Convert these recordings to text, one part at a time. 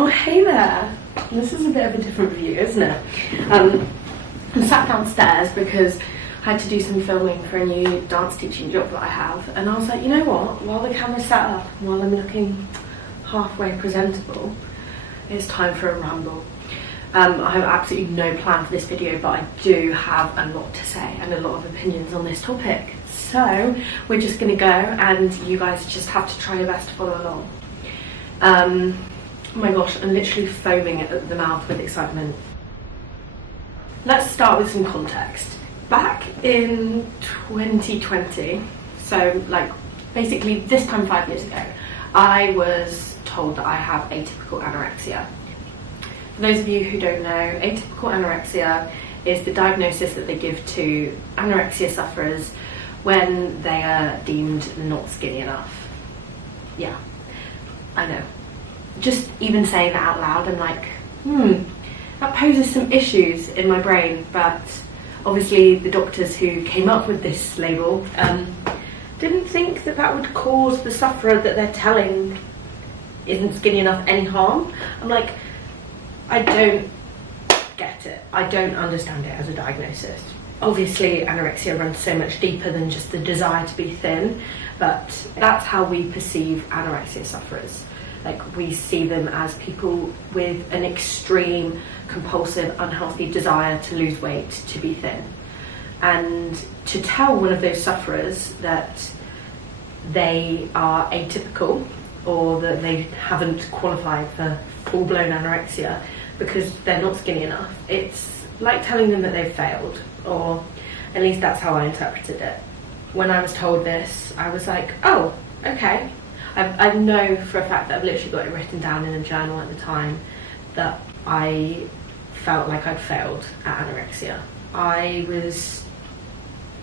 Oh, hey there. This is a bit of a different view, isn't it? I'm sat downstairs because I had to do some filming for a new dance teaching job that I have, and I was like, you know what, while the camera's set up, while I'm looking halfway presentable, it's time for a ramble. I have absolutely no plan for this video, but I do have a lot to say and a lot of opinions on this topic. So we're just going to go, and you guys just have to try your best to follow along. Oh my gosh, I'm literally foaming at the mouth with excitement. Let's start with some context. Back in 2020, so like basically this time 5 years ago, I was told that I have atypical anorexia. For those of you who don't know, atypical anorexia is the diagnosis that they give to anorexia sufferers when they are deemed not skinny enough. Yeah, I know. Just even saying that out loud, I'm like, that poses some issues in my brain, but obviously the doctors who came up with this label didn't think that that would cause the sufferer that they're telling isn't skinny enough any harm. I'm like, I don't get it. I don't understand it as a diagnosis. Obviously anorexia runs so much deeper than just the desire to be thin, but that's how we perceive anorexia sufferers. Like, we see them as people with an extreme, compulsive, unhealthy desire to lose weight, to be thin. And to tell one of those sufferers that they are atypical, or that they haven't qualified for full-blown anorexia because they're not skinny enough, it's like telling them that they've failed, or at least that's how I interpreted it. When I was told this, I was like, oh, okay. I know for a fact that I've literally got it written down in a journal at the time that I felt like I'd failed at anorexia. I was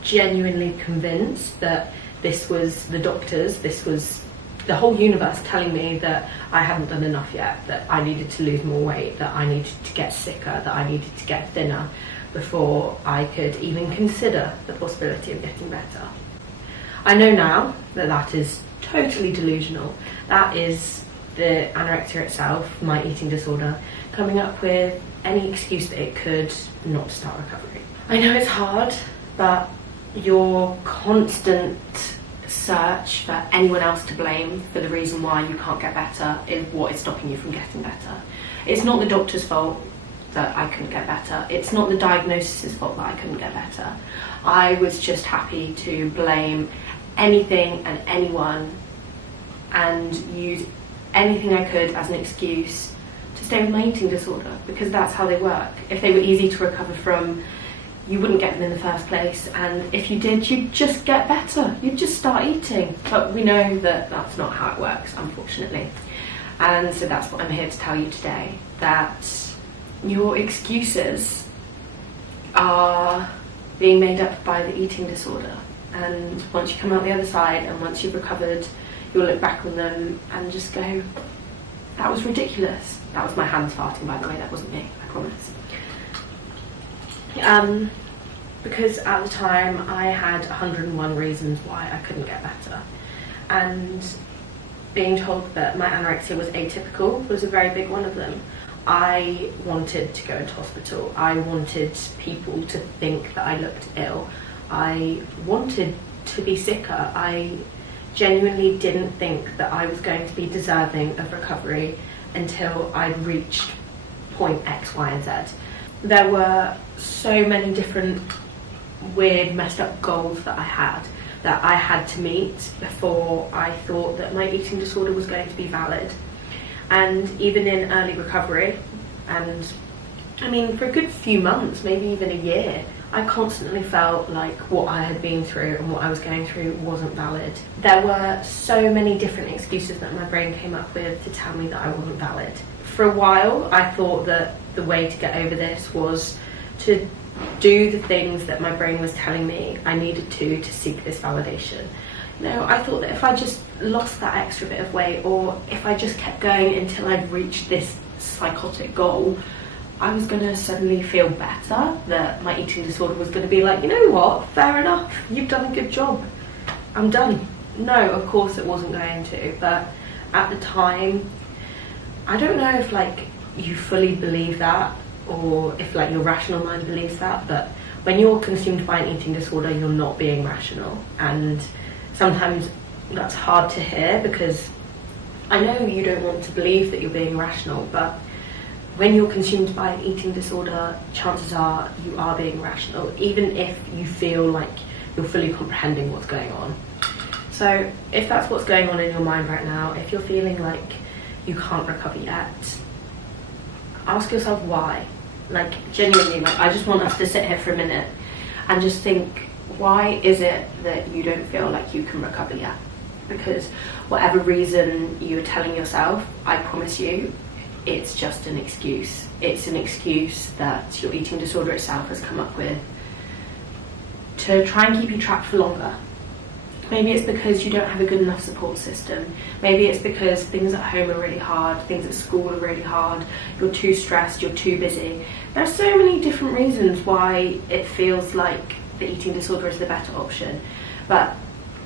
genuinely convinced that this was the doctors, this was the whole universe telling me that I hadn't done enough yet, that I needed to lose more weight, that I needed to get sicker, that I needed to get thinner before I could even consider the possibility of getting better. I know now that that is totally delusional. That is the anorexia itself, my eating disorder, coming up with any excuse that it could not to start recovery. I know it's hard, but your constant search for anyone else to blame for the reason why you can't get better is what is stopping you from getting better. It's not the doctor's fault that I couldn't get better. It's not the diagnosis's fault that I couldn't get better. I was just happy to blame anything and anyone and use anything I could as an excuse to stay with my eating disorder, because that's how they work. If they were easy to recover from, you wouldn't get them in the first place, and if you did, you'd just get better. You'd just start eating. But we know that that's not how it works, unfortunately. And so that's what I'm here to tell you today, that your excuses are being made up by the eating disorder. And once you come out the other side, and once you've recovered, you'll look back on them and just go, that was ridiculous. That was my hands farting, by the way, that wasn't me, I promise. Because at the time I had 101 reasons why I couldn't get better. And being told that my anorexia was atypical was a very big one of them. I wanted to go into hospital. I wanted people to think that I looked ill. I wanted to be sicker. I genuinely didn't think that I was going to be deserving of recovery until I'd reached point X, Y, and Z. There were so many different weird, messed up goals that I had to meet before I thought that my eating disorder was going to be valid. And even in early recovery, and I mean for a good few months, maybe even a year, I constantly felt like what I had been through and what I was going through wasn't valid. There were so many different excuses that my brain came up with to tell me that I wasn't valid. For a while, I thought that the way to get over this was to do the things that my brain was telling me I needed to seek this validation. No, I thought that if I just lost that extra bit of weight, or if I just kept going until I'd reached this psychotic goal, I was going to suddenly feel better, that my eating disorder was going to be like, you know what, fair enough, you've done a good job, I'm done. No, of course it wasn't going to, but at the time I don't know if like you fully believe that, or if like your rational mind believes that, but when you're consumed by an eating disorder, you're not being rational. And sometimes that's hard to hear, because I know you don't want to believe that you're being rational, but when you're consumed by an eating disorder, chances are you are being rational, even if you feel like you're fully comprehending what's going on. So if that's what's going on in your mind right now, if you're feeling like you can't recover yet, ask yourself why. Like, genuinely, like, I just want us to sit here for a minute and just think, why is it that you don't feel like you can recover yet? Because whatever reason you're telling yourself, I promise you, it's just an excuse. It's an excuse that your eating disorder itself has come up with to try and keep you trapped for longer. Maybe it's because you don't have a good enough support system. Maybe it's because things at home are really hard, things at school are really hard, you're too stressed, you're too busy. There are so many different reasons why it feels like the eating disorder is the better option, but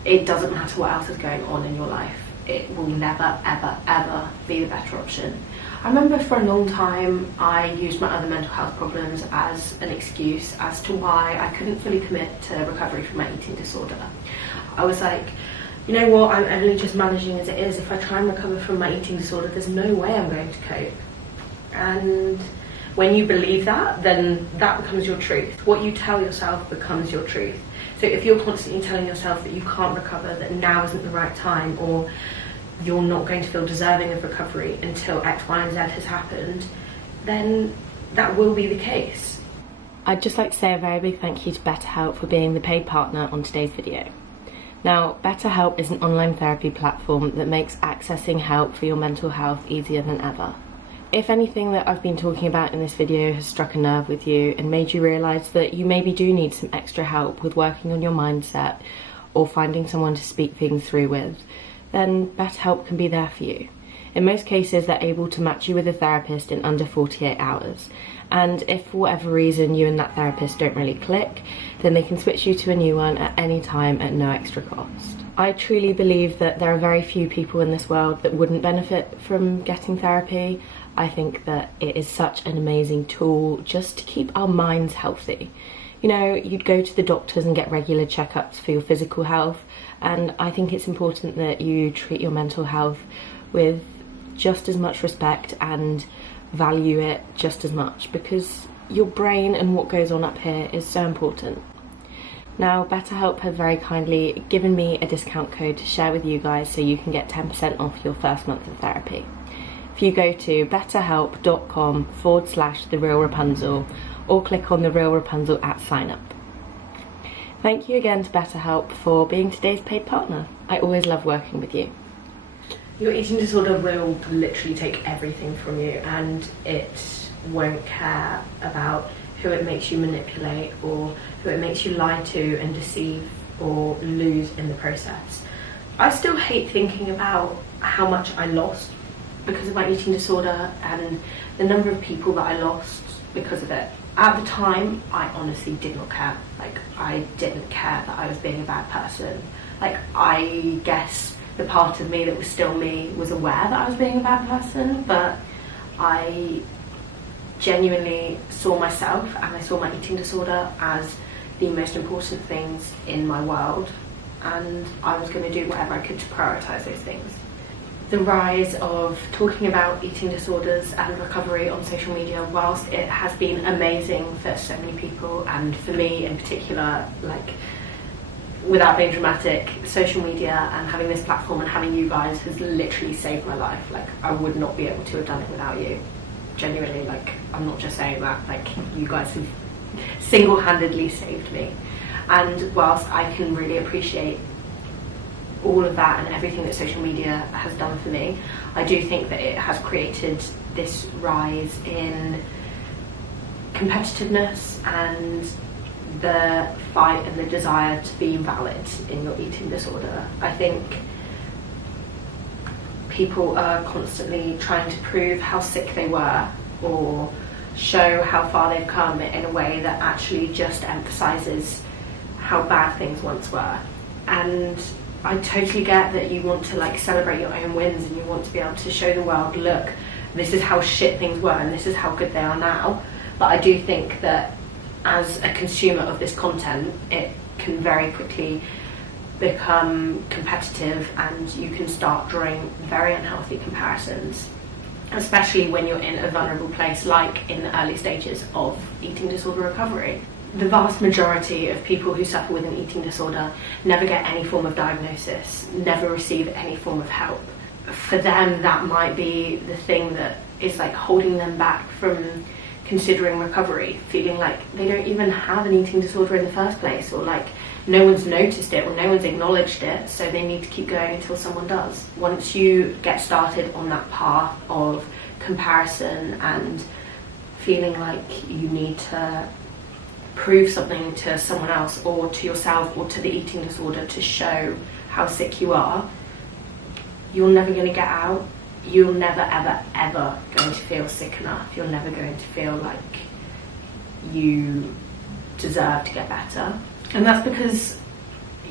it doesn't matter what else is going on in your life. It will never, ever, ever be the better option. I remember for a long time I used my other mental health problems as an excuse as to why I couldn't fully commit to recovery from my eating disorder. I was like, you know what, I'm only just managing as it is. If I try and recover from my eating disorder, there's no way I'm going to cope. And when you believe that, then that becomes your truth. What you tell yourself becomes your truth. So if you're constantly telling yourself that you can't recover, that now isn't the right time, or you're not going to feel deserving of recovery until X, Y, and Z has happened, then that will be the case. I'd just like to say a very big thank you to BetterHelp for being the paid partner on today's video. Now, BetterHelp is an online therapy platform that makes accessing help for your mental health easier than ever. If anything that I've been talking about in this video has struck a nerve with you and made you realise that you maybe do need some extra help with working on your mindset or finding someone to speak things through with, then BetterHelp can be there for you. In most cases, they're able to match you with a therapist in under 48 hours. And if for whatever reason you and that therapist don't really click, then they can switch you to a new one at any time at no extra cost. I truly believe that there are very few people in this world that wouldn't benefit from getting therapy. I think that it is such an amazing tool just to keep our minds healthy. You know, you'd go to the doctors and get regular checkups for your physical health, and I think it's important that you treat your mental health with just as much respect and value it just as much, because your brain and what goes on up here is so important. Now, BetterHelp have very kindly given me a discount code to share with you guys so you can get 10% off your first month of therapy. If you go to betterhelp.com/TheRealRapunzel or click on The Real Rapunzel at sign up. Thank you again to BetterHelp for being today's paid partner. I always love working with you. Your eating disorder will literally take everything from you, and it won't care about who it makes you manipulate or who it makes you lie to and deceive or lose in the process. I still hate thinking about how much I lost because of my eating disorder and the number of people that I lost because of it. At the time, I honestly did not care. Like, I didn't care that I was being a bad person. Like, I guess the part of me that was still me was aware that I was being a bad person, but I genuinely saw myself and I saw my eating disorder as the most important things in my world, and I was going to do whatever I could to prioritise those things. The rise of talking about eating disorders and recovery on social media, whilst it has been amazing for so many people, and for me in particular, like, without being dramatic, social media and having this platform and having you guys has literally saved my life. Like, I would not be able to have done it without you. Genuinely, like, I'm not just saying that, like, you guys have single-handedly saved me. And whilst I can really appreciate all of that and everything that social media has done for me, I do think that it has created this rise in competitiveness and the fight and the desire to be valid in your eating disorder. I think people are constantly trying to prove how sick they were or show how far they've come in a way that actually just emphasises how bad things once were. And I totally get that you want to, like, celebrate your own wins and you want to be able to show the world, look, this is how shit things were and this is how good they are now. But I do think that as a consumer of this content, it can very quickly become competitive and you can start drawing very unhealthy comparisons, especially when you're in a vulnerable place like in the early stages of eating disorder recovery. The vast majority of people who suffer with an eating disorder never get any form of diagnosis, never receive any form of help. For them, that might be the thing that is like holding them back from considering recovery, feeling like they don't even have an eating disorder in the first place, or like no one's noticed it or no one's acknowledged it, so they need to keep going until someone does. Once you get started on that path of comparison and feeling like you need to prove something to someone else or to yourself or to the eating disorder to show how sick you are, you're never going to get out. You're never ever ever going to feel sick enough. You're never going to feel like you deserve to get better. And that's because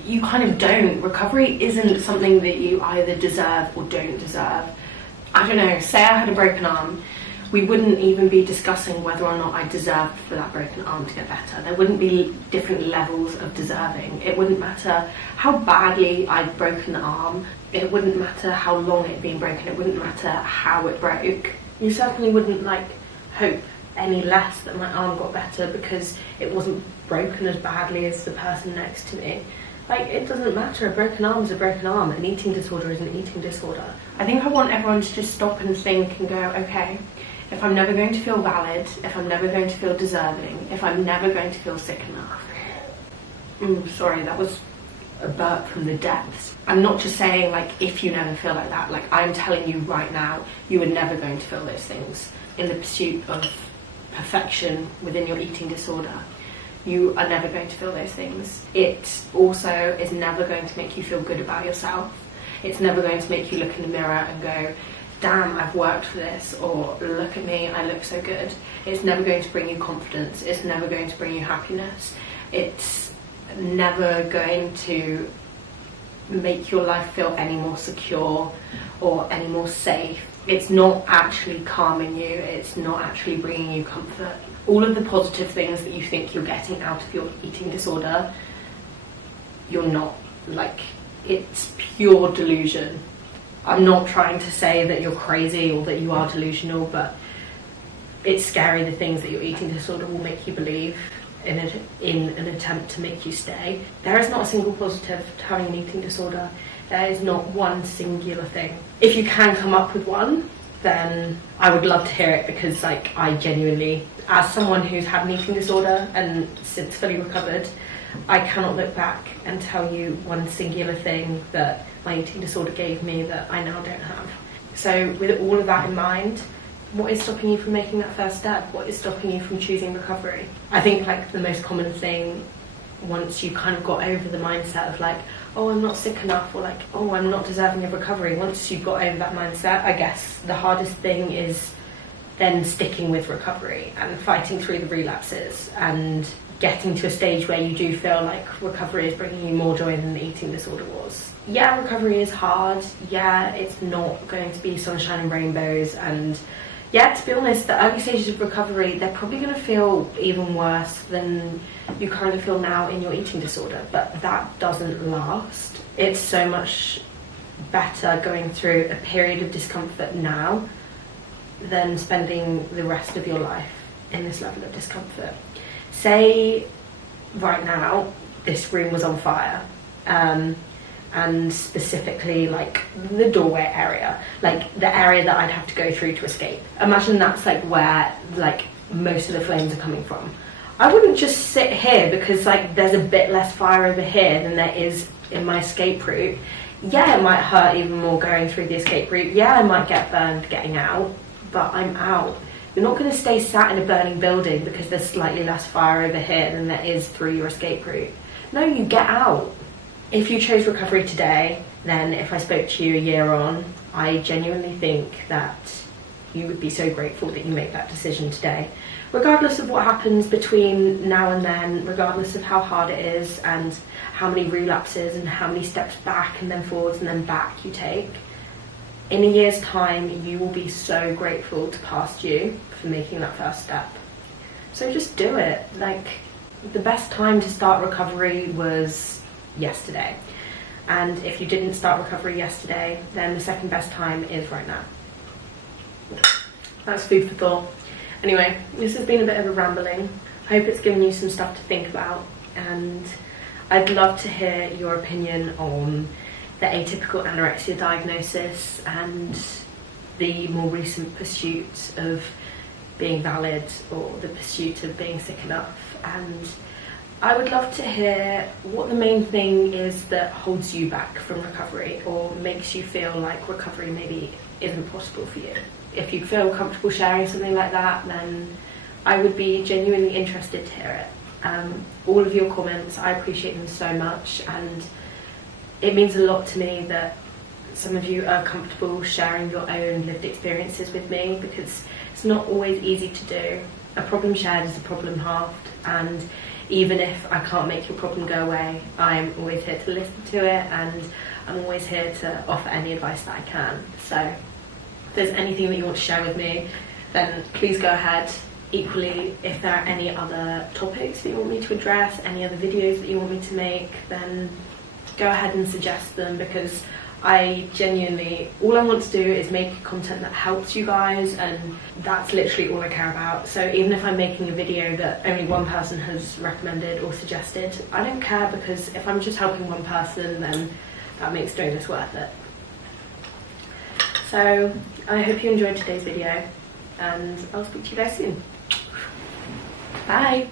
you kind of don't. Recovery isn't something that you either deserve or don't deserve. I don't know, say I had a broken arm, we wouldn't even be discussing whether or not I deserved for that broken arm to get better. There wouldn't be different levels of deserving. It wouldn't matter how badly I'd broken the arm. It wouldn't matter how long it'd been broken. It wouldn't matter how it broke. You certainly wouldn't like hope any less that my arm got better because it wasn't broken as badly as the person next to me. Like, it doesn't matter. A broken arm is a broken arm. An eating disorder is an eating disorder. I think I want everyone to just stop and think and go, okay, if I'm never going to feel valid, if I'm never going to feel deserving, if I'm never going to feel sick enough. Sorry, that was a burp from the depths. I'm not just saying like if you never feel like that, like I'm telling you right now, you are never going to feel those things. In the pursuit of perfection within your eating disorder, you are never going to feel those things. It also is never going to make you feel good about yourself. It's never going to make you look in the mirror and go, damn, I've worked for this, or look at me, I look so good. It's never going to bring you confidence. It's never going to bring you happiness. It's never going to make your life feel any more secure or any more safe. It's not actually calming you. It's not actually bringing you comfort. All of the positive things that you think you're getting out of your eating disorder, you're not. Like, it's pure delusion. I'm not trying to say that you're crazy or that you are delusional, but it's scary the things that your eating disorder will make you believe in an attempt to make you stay. There is not a single positive to having an eating disorder. There is not one singular thing. If you can come up with one, then I would love to hear it, because like I genuinely, as someone who's had an eating disorder and since fully recovered, I cannot look back and tell you one singular thing that my eating disorder gave me that I now don't have. So with all of that in mind, what is stopping you from making that first step? What is stopping you from choosing recovery? I think like the most common thing, once you kind of got over the mindset of like, oh, I'm not sick enough, or like, oh, I'm not deserving of recovery, once you've got over that mindset, I guess the hardest thing is then sticking with recovery and fighting through the relapses and getting to a stage where you do feel like recovery is bringing you more joy than the eating disorder was. Yeah, recovery is hard. Yeah, it's not going to be sunshine and rainbows. And yeah, to be honest, the early stages of recovery, they're probably going to feel even worse than you currently feel now in your eating disorder. But that doesn't last. It's so much better going through a period of discomfort now than spending the rest of your life in this level of discomfort. Say right now this room was on fire, and specifically like the doorway area, like the area that I'd have to go through to escape. Imagine that's like where like most of the flames are coming from. I wouldn't just sit here because like there's a bit less fire over here than there is in my escape route. Yeah, it might hurt even more going through the escape route. Yeah, I might get burned getting out, but I'm out. You're not going to stay sat in a burning building because there's slightly less fire over here than there is through your escape route. No, you get out. If you chose recovery today, then if I spoke to you a year on, I genuinely think that you would be so grateful that you make that decision today. Regardless of what happens between now and then, regardless of how hard it is and how many relapses and how many steps back and then forwards and then back you take, in a year's time, you will be so grateful to past you for making that first step. So just do it. Like, the best time to start recovery was yesterday. And if you didn't start recovery yesterday, then the second best time is right now. That's food for thought. Anyway, this has been a bit of a rambling. I hope it's given you some stuff to think about, and I'd love to hear your opinion on the atypical anorexia diagnosis and the more recent pursuit of being valid, or the pursuit of being sick enough. And I would love to hear what the main thing is that holds you back from recovery, or makes you feel like recovery maybe isn't possible for you. If you feel comfortable sharing something like that, then I would be genuinely interested to hear it. All of your comments, I appreciate them so much, and it means a lot to me that some of you are comfortable sharing your own lived experiences with me, because it's not always easy to do. A problem shared is a problem halved, and even if I can't make your problem go away, I'm always here to listen to it, and I'm always here to offer any advice that I can. So if there's anything that you want to share with me, then please go ahead. Equally, if there are any other topics that you want me to address, any other videos that you want me to make, then go ahead and suggest them, because I genuinely, all I want to do is make content that helps you guys, and that's literally all I care about. So even if I'm making a video that only one person has recommended or suggested, I don't care, because if I'm just helping one person, then that makes doing this worth it. So I hope you enjoyed today's video, and I'll speak to you guys soon. Bye!